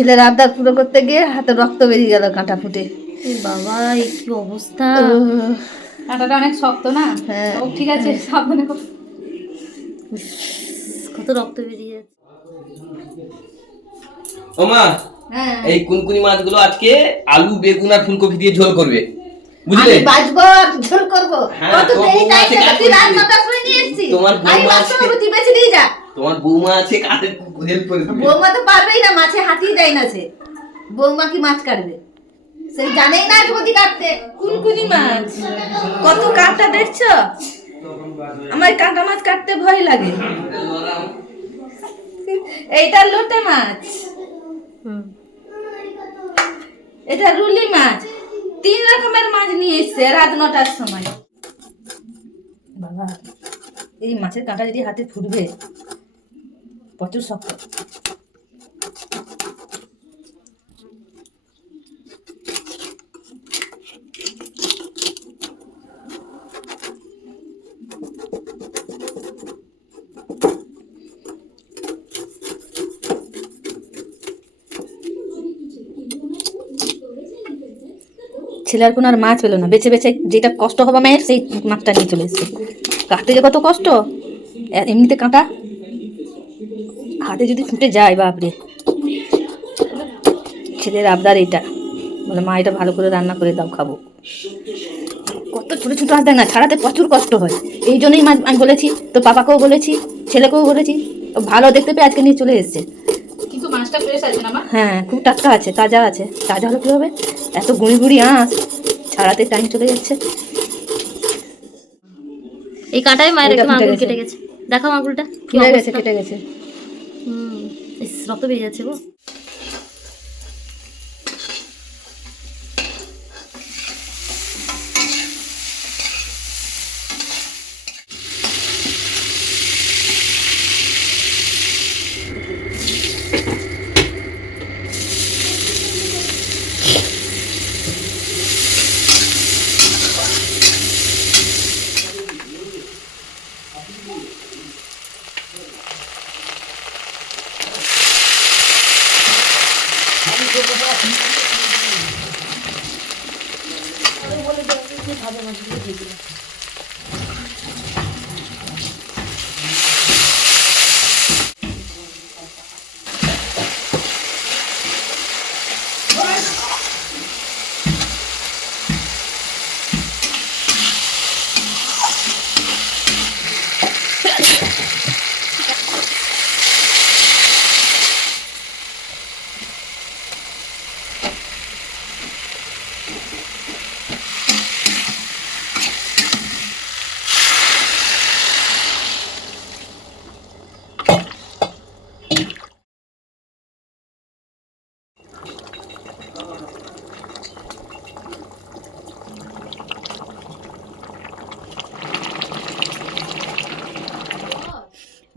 ছেলের আবদার পুরো করতে গিয়ে হাতে রক্ত বেরিয়ে গেল কাঁটা ফুটে। বাবা এই কি অবস্থা, কাঁটাটা অনেক শক্ত না। হ্যাঁ ঠিক আছে, সাবধানে কর। কত রক্ত বেরিয়ে যাচ্ছে। ও মা, হ্যাঁ এই কুনকুনি মাছগুলো আজকে আলু বেগুন আর ফুলকপি দিয়ে ঝোল করবে, বুঝলে? আমি বাজবো ঝোল করব। হ্যাঁ, কত তোমার দেরি বৌমা তাই আছে, থেকে কাজ তুই রাত করবে। 9টার সময় নিয়ে এসেছিস। তোমার আমি বৌমা মাছটা আছে। রুটি বেশি দিয়ে যা। তোমার বৌমা আছে, কাজে হেল্প করে দিবে। বৌমা তো পারবেই না, মাছে হাতিয়ে দেয় না সে। বৌমা কি মাছ কাটবে? সে জানেই না যদি কাটতে। কুনকুনি মাছ কত কাঁটা দেখছো? আমার কাঁটা মাছ কাটতে ভয় লাগে। এইটা লোটে মাছ, এটা রুলি মাছ। 3 রকমের মাছ নিয়ে এসছে রাত 9টার সময়। বাবা, এই মাছের কাঁটা যদি হাতে ফুটবে, প্রচুর শক্ত। ছেলের কোনো আর মাছ পেলো না, বেছে বেছে যেটা কষ্ট হবে মায়ের সেই মাছটা নিয়ে চলে এসছে। কাটতে যে কত কষ্ট, এমনিতে কাঁটা হাতে যদি ফুটে যায়, বাপরে। ছেলের আবদার এটা, বলে মা এটা ভালো করে রান্না করে দাও, খাবো। কত ছোটো ছোটো হাত দেখ না, ছাড়াতে প্রচুর কষ্ট হয়। এই জন্যই মাছ আমি বলেছি, তো পাপাকেও বলেছি, ছেলেকেও বলেছি, ভালো দেখতে পেয়ে আজকে নিয়ে চলে এসছে। কিন্তু মাছটা ফ্রেশ আছে না মা? হ্যাঁ খুব টাটকা আছে, তাজা আছে। তাজা হলে কী হবে, এত গুঁড়ি গুঁড়ি আঁশ, ছাড়াতে টাইম চলে যাচ্ছে। এই কাঁটায় মায়ের এটা একদম ফুটে আঙুল গেছে। কেটে গেছে। দেখাও আঙুলটা কি কেটে গেছে, অবস্থা। কেটে গেছে। ইস, রক্ত বেরিয়ে যাচ্ছে গো।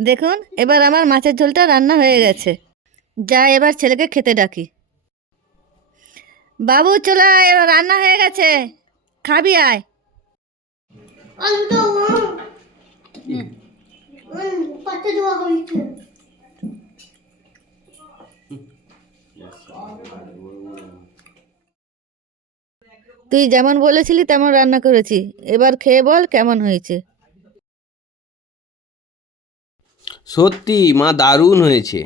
দেখুন, এবার আমার মাছের ঝোলটা রান্না হয়ে গেছে। যা, এবার ছেলেকে খেতে ডাকি। বাবু চলে আয়, এবার রান্না হয়ে গেছে, খাবি আয়। তুই যেমন বলেছিলি তেমন রান্না করেছি, এবার খেয়ে বল কেমন হয়েছে। সত্যি মা, দারুণ হয়েছে।